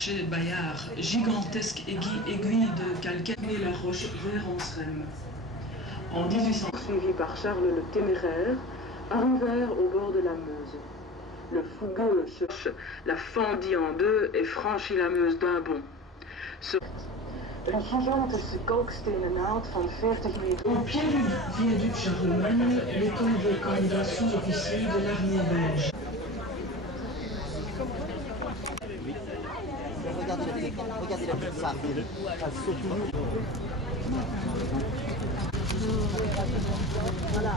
Chez Bayard, gigantesque aiguille de calcaire et la roche Véronstrem. En 1800, suivi par Charles le Téméraire, arrivèrent au bord de la Meuse. Le fougueux cherche la fendit en deux et franchit la Meuse d'un bond. Een gigantische kalkstenen naald van 40 meter. Au pied du viaduc Charlemagne, l'école de candidats sous-officiers de l'armée belge. Regardez la petite sardine. Elle saute toujours. Voilà.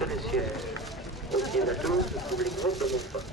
Le siège. Aussi la chose pour les groupes de mon pas.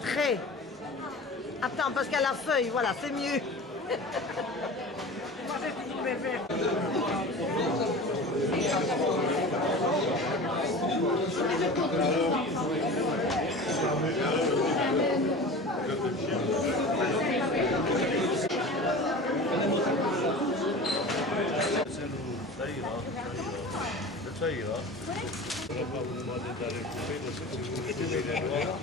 Très. Attends, parce qu'à la feuille, voilà, c'est mieux. Ça ira. On va pas vous demander d'aller couper parce que si vous coupez les doigts.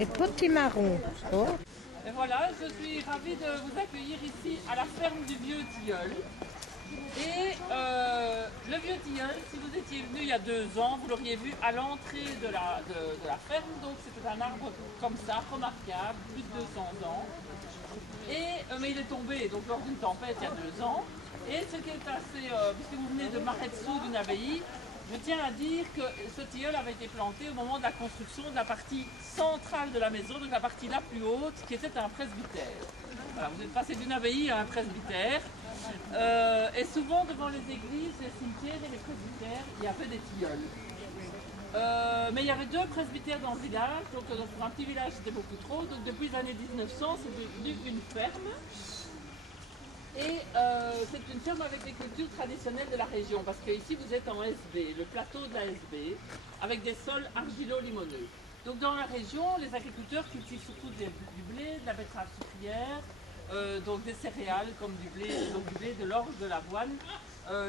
Et petit marron. Oh. Et voilà, je suis ravie de vous accueillir ici à la ferme du Vieux Tilleul. Et le Vieux Tilleul, si vous étiez venu il y a 2 ans, vous l'auriez vu à l'entrée de la ferme. Donc c'était un arbre comme ça, remarquable, plus de 200 ans. Mais il est tombé donc lors d'une tempête il y a 2 ans. Et ce qui est assez, puisque vous venez de Maretsu d'une abbaye, je tiens à dire que ce tilleul avait été planté au moment de la construction de la partie centrale de la maison, donc la partie la plus haute, qui était un presbytère. Voilà, vous êtes passé d'une abbaye à un presbytère. Et souvent devant les églises, les cimetières et les presbytères, il y avait des tilleuls. Mais il y avait 2 presbytères dans le village, donc pour un petit village c'était beaucoup trop. Donc depuis les années 1900, c'est devenu une ferme. Et c'est une ferme avec des cultures traditionnelles de la région, parce que ici vous êtes en SB, le plateau de la SB, avec des sols argilo-limoneux. Donc dans la région, les agriculteurs cultivent surtout du blé, de la betterave sucrière, donc des céréales comme du blé, de l'orge, de l'avoine,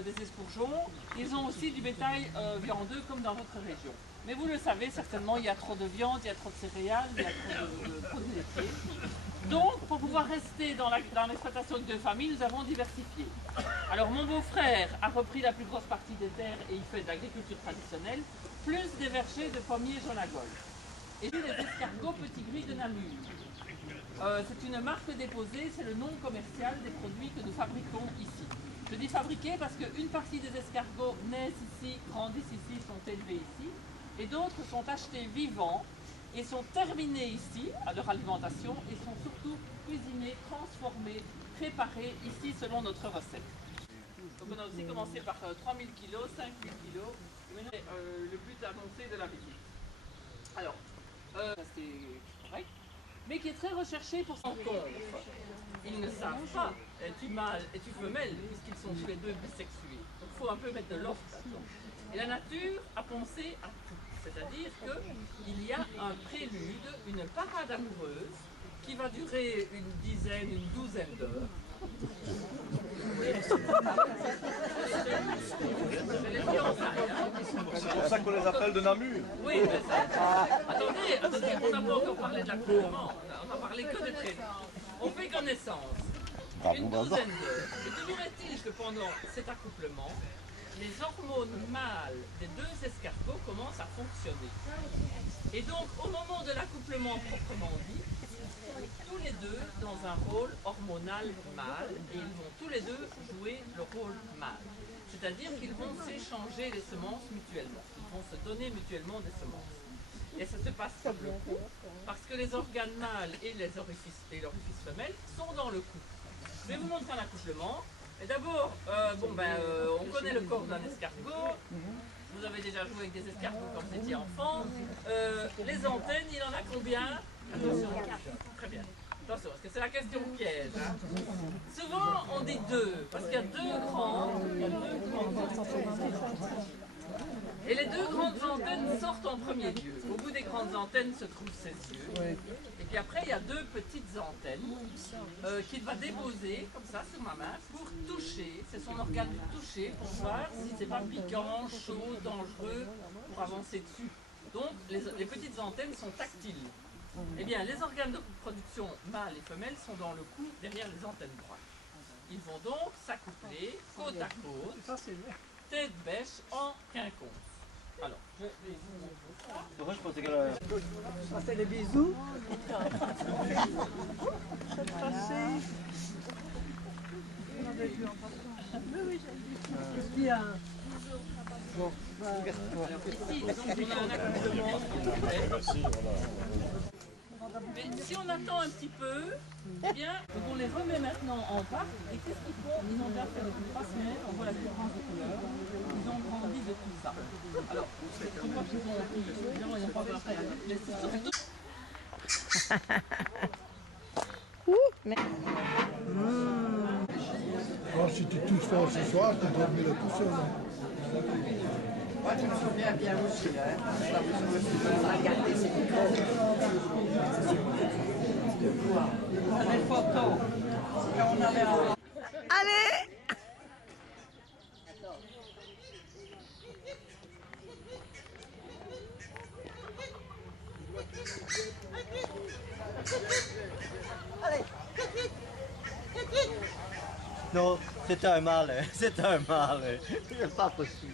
des escourgeons. Ils ont aussi du bétail viandeux comme dans votre région. Mais vous le savez certainement, il y a trop de viande, il y a trop de céréales, il y a trop de produits laitiers. Donc, pour pouvoir rester dans l'exploitation de 2 familles, nous avons diversifié. Alors, mon beau-frère a repris la plus grosse partie des terres et il fait de l'agriculture traditionnelle, plus des vergers de pommiers Jonagol. et les escargots petits gris de Namur. C'est une marque déposée, c'est le nom commercial des produits que nous fabriquons ici. Je dis fabriquer parce qu'une partie des escargots naissent ici, grandissent ici, sont élevés ici, et d'autres sont achetés vivants et sont terminés ici à leur alimentation et sont surtout cuisinés, transformés, préparés ici selon notre recette. Donc on a aussi commencé par 3000 kg, 5000 kg, maintenant le but annoncé de la visite. Alors, c'est correct, mais qui est très recherché pour son corps. Ils ne savent pas, es-tu mâle, es-tu femelle, puisqu'ils sont tous les deux bisexués. Donc il faut un peu mettre de l'offre là-dedans. Et la nature a pensé à tout. C'est-à-dire qu'il y a un prélude, une parade amoureuse qui va durer une dizaine, une douzaine d'heures. C'est pour ça qu'on les appelle de Namur. Oui, mais attendez, on n'a pas encore parlé de l'accouplement, on n'a parlé que de prélude. On fait connaissance une douzaine d'heures. Et toujours est-il que pendant cet accouplement, les hormones mâles des deux escargots commencent à fonctionner. Et donc, au moment de l'accouplement proprement dit, tous les deux dans un rôle hormonal mâle, et ils vont tous les deux jouer le rôle mâle. C'est-à-dire qu'ils vont s'échanger les semences mutuellement. Ils vont se donner mutuellement des semences. Et ça se passe comme le coup, parce que les organes mâles et l'orifice femelle sont dans le couple. Je vais vous montrer un accouplement. Et d'abord, on connaît le corps d'un escargot. Vous avez déjà joué avec des escargots quand vous étiez enfant. Les antennes, il en a combien? Attention, très bien. Attention, parce que c'est la question piège. Hein. Souvent, on dit deux, parce qu'il y a deux grandes. Et les deux grandes antennes sortent en premier lieu. Au bout des grandes antennes se trouvent ses yeux. Et puis après, il y a deux petites antennes qu'il va déposer, comme ça, sur ma main, pour toucher. C'est son organe de toucher, pour voir si c'est pas piquant, chaud, dangereux, pour avancer dessus. Donc, les petites antennes sont tactiles. Eh bien, les organes de reproduction mâles et femelles sont dans le cou, derrière les antennes droites. Ils vont donc s'accoupler côte à côte, tête bêche en quinconce. Alors, je vais vous montrer ça. Moi, je pensais qu'elle Ça fait les bisous. Bien. Ici, donc, on a un accouplement complet. Mais si on attend un petit peu, eh bien, donc on les remet maintenant en parc. Et qu'est-ce qu'ils font? Ils ont déjà fait depuis 3 semaines, on voit la différence de couleur. Ils ont grandi de tout ça. Alors, je crois qu'ils ont, évidemment, ils n'ont pas encore fait, mais c'est surtout... Alors, si tu touches fort ce soir, tu dois venir le tout seul. Moi, tu me souviens bien aussi, hein. On a regardé ces micros. Les photos. Quand on allait à... Allez! Non, c'est un mâle, c'est un mâle. C'est pas possible.